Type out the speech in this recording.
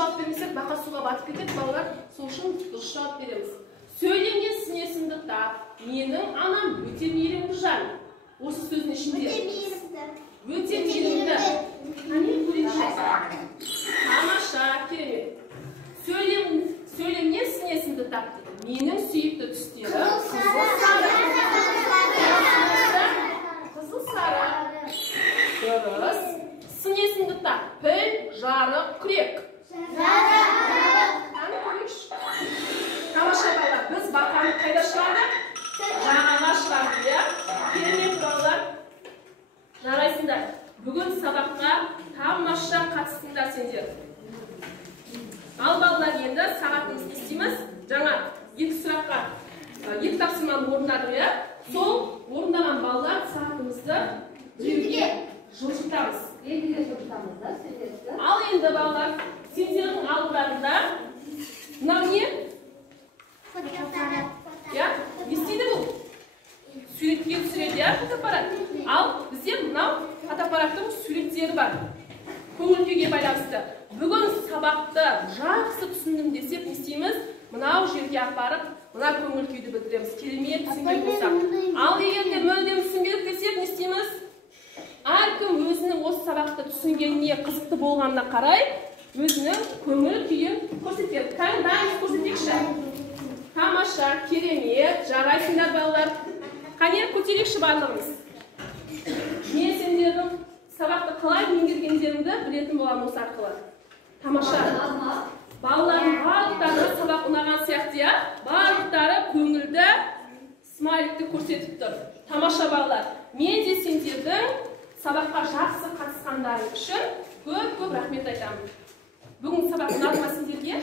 жауап бермесек бақа суға батып кетеді балалар. Сол үшін дұрыс жауап береміз. Сөйленген сын есімді тап. Менің анам өте мейірімді жан. Осы сөздің ішінде. Өте мейірімді. Қане көрейікші. Тамаша, керемет. Сөйленген сын есімді тап. Менің сүйікті түстері қызыл сары. Қызыл сары. Дұрыс. Сын есімді тап. Піл, жарық, күрек. Қане көрейікші. Тамаша балалар, біз бақаны қайда шығардық? Жағаға шығардық, иә? Керемет балалар. Жарайсыңдар. Бүгін сабаққа тамаша қатыстыңдар сендер. Ал балалар, енді сағатымызды істейміз. Жаңа екі сұраққа екі тапсырманы орындадық, иә? Сол орындаған балалар сағатымызды біреуге жылжытамыз. Ал енді балалар, сендердің алдарында мынау не? Я? Не істейді бұл? Суретке түсіреді, я? Фотоаппарат. Ал бізде мынау фотоаппараттың суреттері бар. Көңіл күйге байланысты. Бүгін сабақты жақсы түсіндім десек, не істейміз? Мынау жерге апарып, мына көңіл күйді білдіреміз. Керемет түсінген болсақ. Ал егер де мүлдем түсінбедік десек, не істейміз? Әркім өзінің осы сабақты түсінгеніне қызықты болғанына қарай, өзінің көңіл күйін көрсетеді. Дайын көрсетекші. Тамаша, керемет, жарайсыңдар балалар. Қане көтерекші барлығымыз. Мен сендердің сабақты қалай меңгергендеріңді білетін боламын осы арқылы. Тамаша. Балалардың барлықтары сабақ ұнаған сияқты, я? Барлықтары көңілді смайликті көрсетіп тұр. Тамаша балалар. Мен де сендердің сабаққа жақсы қатысқандарың үшін көп рахмет айтамын. Бүгін сабақ ұнады ма сендерге?